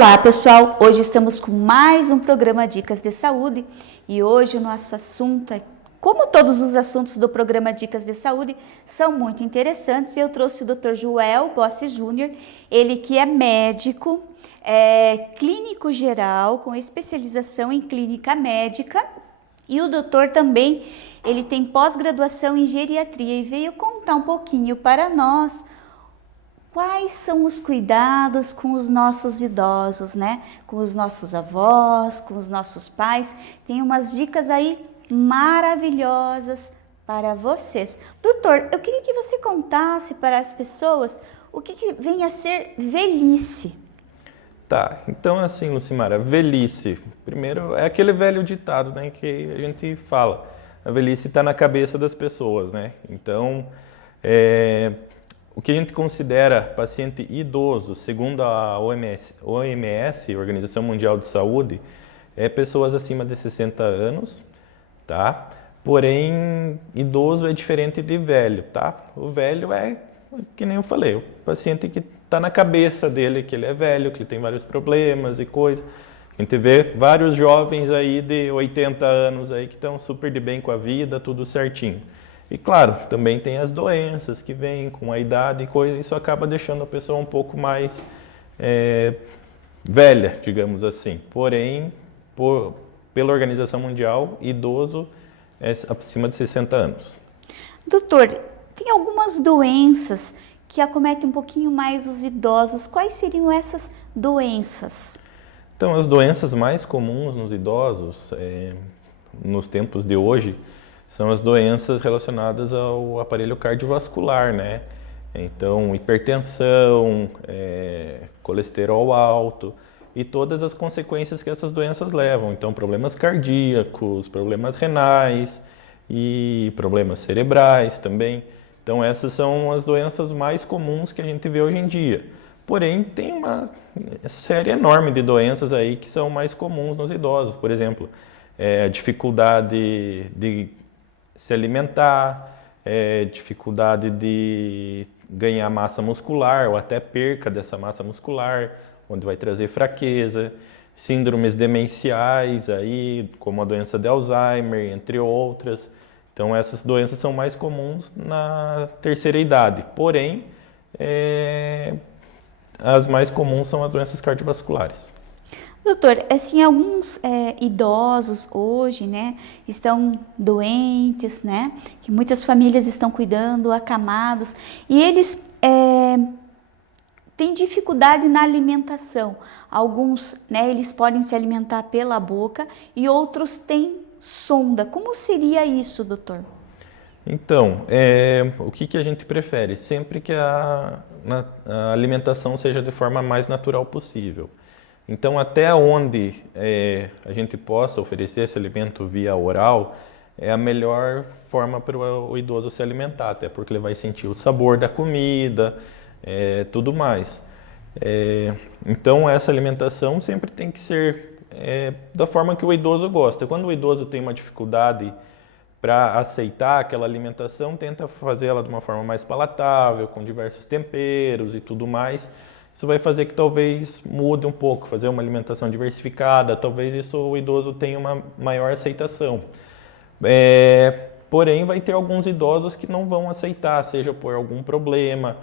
Olá pessoal, hoje estamos com mais um programa Dicas de Saúde e hoje o nosso assunto é, como todos os assuntos do programa Dicas de Saúde, são muito interessantes e eu trouxe o Dr. Joel Bossi Júnior, ele que é médico, clínico geral com especialização em clínica médica e o doutor também, ele tem pós-graduação em geriatria e veio contar um pouquinho para nós quais são os cuidados com os nossos idosos, né? Com os nossos avós, com os nossos pais. Tem umas dicas aí maravilhosas para vocês. Doutor, eu queria que você contasse para as pessoas o que vem a ser velhice. Tá, então assim, Lucimara, velhice. Primeiro, é aquele velho ditado, né, que a gente fala. A velhice está na cabeça das pessoas, né? Então, o que a gente considera paciente idoso, segundo a OMS, Organização Mundial de Saúde, é pessoas acima de 60 anos, tá? Porém, idoso é diferente de velho, tá? O velho é, que nem eu falei, o paciente que está na cabeça dele, que ele é velho, que ele tem vários problemas e coisas. A gente vê vários jovens aí de 80 anos aí que estão super de bem com a vida, tudo certinho. E claro, também tem as doenças que vêm com a idade e coisa, isso acaba deixando a pessoa um pouco mais velha, digamos assim. Porém, pela Organização Mundial, idoso é acima de 60 anos. Doutor, tem algumas doenças que acometem um pouquinho mais os idosos. Quais seriam essas doenças? Então, as doenças mais comuns nos idosos, nos tempos de hoje, são as doenças relacionadas ao aparelho cardiovascular, né? Então, hipertensão, colesterol alto e todas as consequências que essas doenças levam. Então, problemas cardíacos, problemas renais e problemas cerebrais também. Então, essas são as doenças mais comuns que a gente vê hoje em dia. Porém, tem uma série enorme de doenças aí que são mais comuns nos idosos. Por exemplo, a dificuldade de se alimentar, dificuldade de ganhar massa muscular ou até perca dessa massa muscular, onde vai trazer fraqueza, síndromes demenciais, aí, como a doença de Alzheimer, entre outras. Então, essas doenças são mais comuns na terceira idade. Porém, as mais comuns são as doenças cardiovasculares. Doutor, assim, alguns idosos hoje, né, estão doentes, né, que muitas famílias estão cuidando, acamados, e eles têm dificuldade na alimentação. Alguns, né, eles podem se alimentar pela boca e outros têm sonda. Como seria isso, doutor? Então, o que a gente prefere? Sempre que a alimentação seja de forma mais natural possível. Então, até onde a gente possa oferecer esse alimento via oral, é a melhor forma para o idoso se alimentar, até porque ele vai sentir o sabor da comida, tudo mais. Então, essa alimentação sempre tem que ser da forma que o idoso gosta. Quando o idoso tem uma dificuldade para aceitar aquela alimentação, tenta fazer ela de uma forma mais palatável, com diversos temperos e tudo mais. Isso vai fazer que talvez mude um pouco, fazer uma alimentação diversificada, talvez isso o idoso tenha uma maior aceitação. Porém, vai ter alguns idosos que não vão aceitar, seja por algum problema,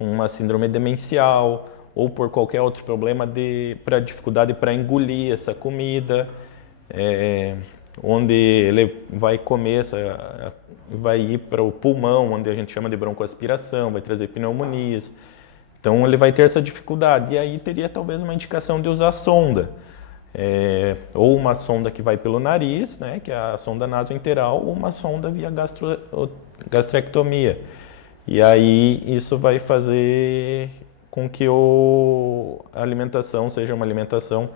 uma síndrome demencial, ou por qualquer outro problema para dificuldade para engolir essa comida, onde ele vai comer, vai ir para o pulmão, onde a gente chama de broncoaspiração, vai trazer pneumonias. Então, ele vai ter essa dificuldade, e aí teria talvez uma indicação de usar sonda, ou uma sonda que vai pelo nariz, né, que é a sonda nasoenteral, ou uma sonda via gastrectomia. E aí isso vai fazer com que a alimentação seja uma alimentação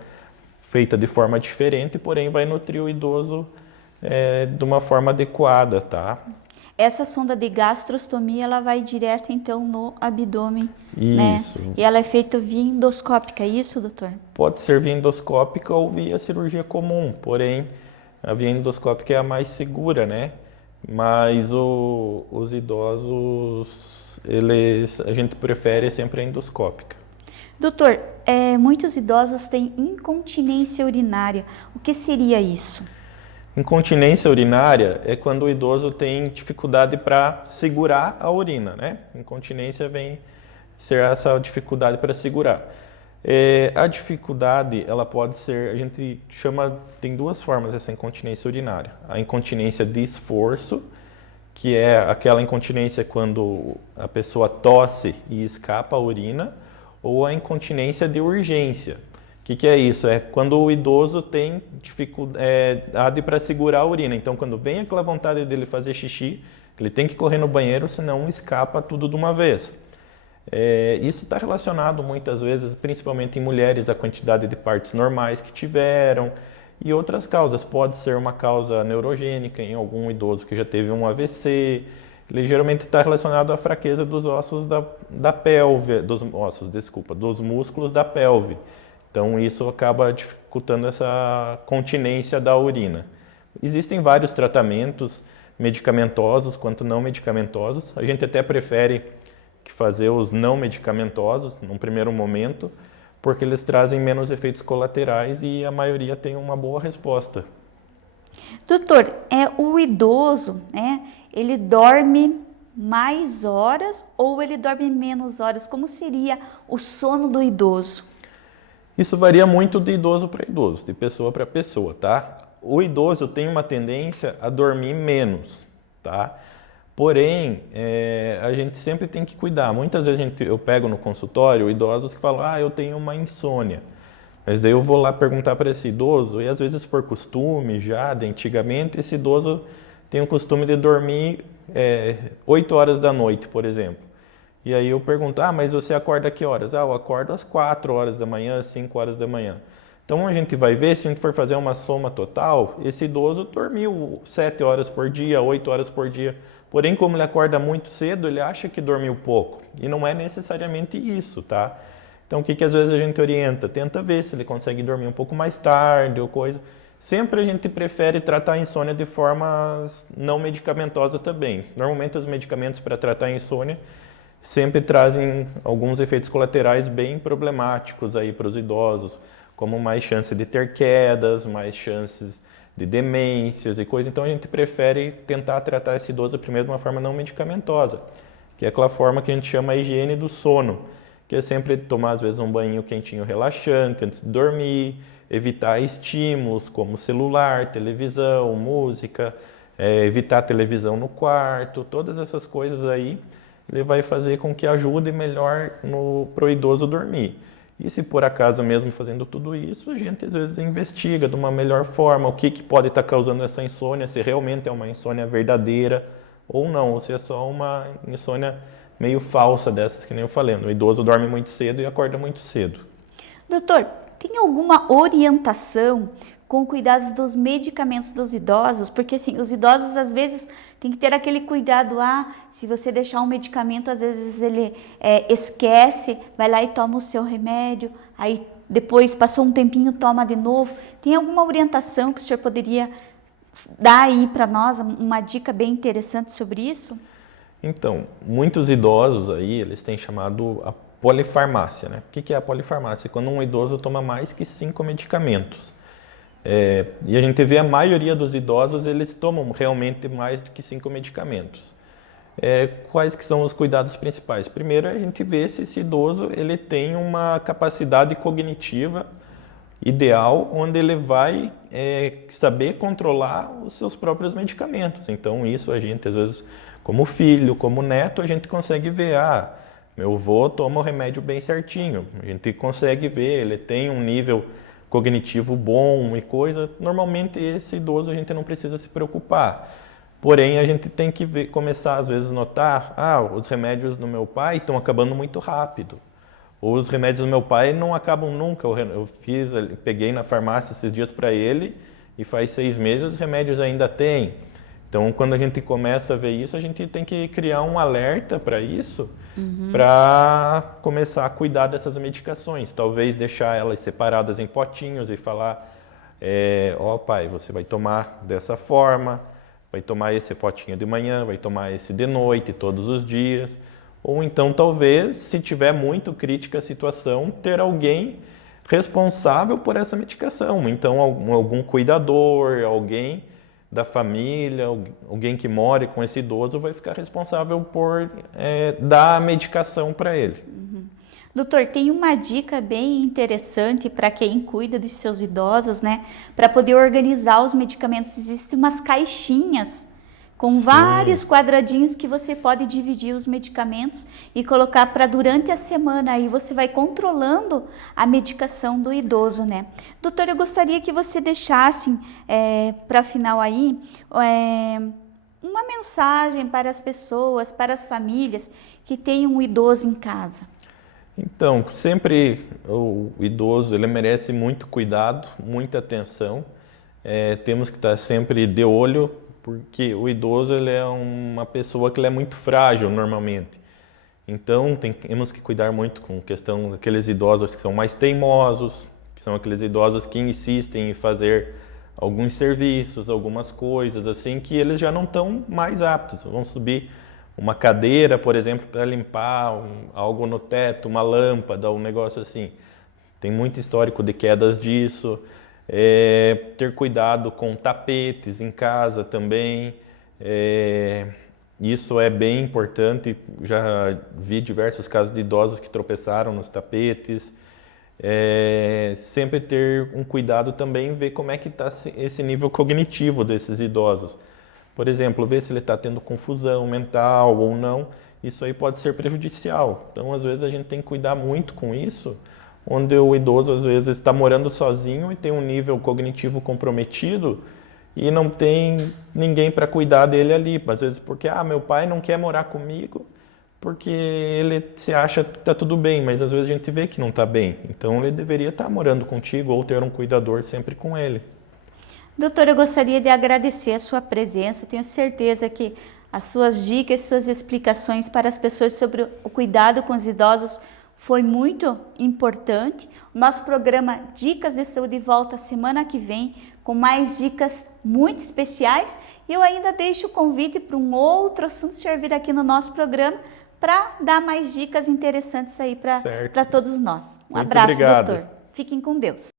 feita de forma diferente, porém vai nutrir o idoso de uma forma adequada, tá? Essa sonda de gastrostomia, ela vai direto então no abdômen, isso, né? E ela é feita via endoscópica, é isso, doutor? Pode ser via endoscópica ou via cirurgia comum, porém a via endoscópica é a mais segura, né? Mas os idosos, a gente prefere sempre a endoscópica. Doutor, muitos idosos têm incontinência urinária. O que seria isso? Incontinência urinária é quando o idoso tem dificuldade para segurar a urina, né? Incontinência vem ser essa dificuldade para segurar. A dificuldade, ela pode ser, a gente chama, tem duas formas essa incontinência urinária. A incontinência de esforço, que é aquela incontinência quando a pessoa tosse e escapa a urina, ou a incontinência de urgência. O que é isso? É quando o idoso tem dificuldade para segurar a urina. Então, quando vem aquela vontade dele fazer xixi, ele tem que correr no banheiro, senão escapa tudo de uma vez. Isso está relacionado muitas vezes, principalmente em mulheres, à quantidade de partos normais que tiveram e outras causas. Pode ser uma causa neurogênica em algum idoso que já teve um AVC. Ele geralmente está relacionado à fraqueza dos ossos da pelve, dos músculos da pelve. Então isso acaba dificultando essa continência da urina. Existem vários tratamentos medicamentosos quanto não medicamentosos. A gente até prefere fazer os não medicamentosos num primeiro momento, porque eles trazem menos efeitos colaterais e a maioria tem uma boa resposta. Doutor, o idoso, né, ele dorme mais horas ou ele dorme menos horas? Como seria o sono do idoso? Isso varia muito de idoso para idoso, de pessoa para pessoa, tá? O idoso tem uma tendência a dormir menos, tá? Porém, a gente sempre tem que cuidar. Muitas vezes eu pego no consultório idosos que falam, eu tenho uma insônia. Mas daí eu vou lá perguntar para esse idoso, e às vezes por costume já, de antigamente, esse idoso tem o costume de dormir 8 horas da noite, por exemplo. E aí eu pergunto, mas você acorda a que horas? Eu acordo às 4 horas da manhã, 5 horas da manhã. Então a gente vai ver, se a gente for fazer uma soma total, esse idoso dormiu 7 horas por dia, 8 horas por dia. Porém, como ele acorda muito cedo, ele acha que dormiu pouco. E não é necessariamente isso, tá? Então o que às vezes a gente orienta? Tenta ver se ele consegue dormir um pouco mais tarde ou coisa. Sempre a gente prefere tratar a insônia de formas não medicamentosas também. Normalmente os medicamentos para tratar a insônia sempre trazem alguns efeitos colaterais bem problemáticos aí para os idosos, como mais chance de ter quedas, mais chances de demências e coisa. Então a gente prefere tentar tratar esse idoso primeiro de uma forma não medicamentosa, que é aquela forma que a gente chama a higiene do sono, que é sempre tomar às vezes um banho quentinho relaxante antes de dormir, evitar estímulos como celular, televisão, música, evitar televisão no quarto, todas essas coisas aí ele vai fazer com que ajude melhor para o idoso dormir. E se por acaso mesmo fazendo tudo isso, a gente às vezes investiga de uma melhor forma o que pode estar causando essa insônia, se realmente é uma insônia verdadeira ou não, ou se é só uma insônia meio falsa dessas que nem eu falei. O idoso dorme muito cedo e acorda muito cedo. Doutor, tem alguma orientação com cuidados dos medicamentos dos idosos? Porque assim, os idosos às vezes têm que ter aquele cuidado, se você deixar um medicamento, às vezes ele esquece, vai lá e toma o seu remédio, aí depois passou um tempinho, toma de novo. Tem alguma orientação que o senhor poderia dar aí para nós, uma dica bem interessante sobre isso? Então, muitos idosos aí, eles têm chamado a polifarmácia, né? O que é a polifarmácia? Quando um idoso toma mais que 5 medicamentos. E a gente vê a maioria dos idosos, eles tomam realmente mais do que 5 medicamentos. Quais que são os cuidados principais? Primeiro, a gente vê se esse idoso ele tem uma capacidade cognitiva ideal, onde ele vai saber controlar os seus próprios medicamentos. Então, isso a gente, às vezes, como filho, como neto, a gente consegue ver, meu avô toma o remédio bem certinho. A gente consegue ver, ele tem um nível cognitivo bom e coisa. Normalmente, esse idoso a gente não precisa se preocupar. Porém, a gente tem que começar, às vezes, a notar, os remédios do meu pai estão acabando muito rápido. Ou os remédios do meu pai não acabam nunca. Eu peguei na farmácia esses dias para ele e faz 6 meses os remédios ainda tem. Então, quando a gente começa a ver isso, a gente tem que criar um alerta para isso, para começar a cuidar dessas medicações. Talvez deixar elas separadas em potinhos e falar, pai, você vai tomar dessa forma, vai tomar esse potinho de manhã, vai tomar esse de noite, todos os dias. ou então talvez, se tiver muito crítica a situação, ter alguém responsável por essa medicação. Então algum cuidador, alguém da família, alguém que more com esse idoso vai ficar responsável por dar a medicação para ele. Doutor, tem uma dica bem interessante para quem cuida dos seus idosos, né? Para poder organizar os medicamentos. Existem umas caixinhas com vários quadradinhos que você pode dividir os medicamentos e colocar para durante a semana. Aí você vai controlando a medicação do idoso, né? Doutor, eu gostaria que você deixasse para final aí uma mensagem para as pessoas, para as famílias que têm um idoso em casa. Então, sempre o idoso, ele merece muito cuidado, muita atenção. Temos que estar sempre de olho, porque o idoso ele é uma pessoa que ele é muito frágil normalmente. Então, temos que cuidar muito com a questão daqueles idosos que são mais teimosos, que são aqueles idosos que insistem em fazer alguns serviços, algumas coisas assim, que eles já não estão mais aptos. Vão subir uma cadeira, por exemplo, para limpar algo no teto, uma lâmpada, um negócio assim. Tem muito histórico de quedas disso. Ter cuidado com tapetes em casa também. Isso é bem importante. Já vi diversos casos de idosos que tropeçaram nos tapetes. Sempre ter um cuidado também, ver como é que está esse nível cognitivo desses idosos. Por exemplo, ver se ele está tendo confusão mental ou não, isso aí pode ser prejudicial. Então, às vezes, a gente tem que cuidar muito com isso, onde o idoso, às vezes, está morando sozinho e tem um nível cognitivo comprometido e não tem ninguém para cuidar dele ali. Às vezes, porque, meu pai não quer morar comigo porque ele se acha que está tudo bem, mas às vezes a gente vê que não está bem. Então, ele deveria estar morando contigo ou ter um cuidador sempre com ele. Doutor, eu gostaria de agradecer a sua presença. Tenho certeza que as suas dicas, suas explicações para as pessoas sobre o cuidado com os idosos foi muito importante. O nosso programa Dicas de Saúde volta semana que vem com mais dicas muito especiais. E eu ainda deixo o convite para um outro assunto servir aqui no nosso programa para dar mais dicas interessantes aí para todos nós. Um abraço, doutor. Fiquem com Deus.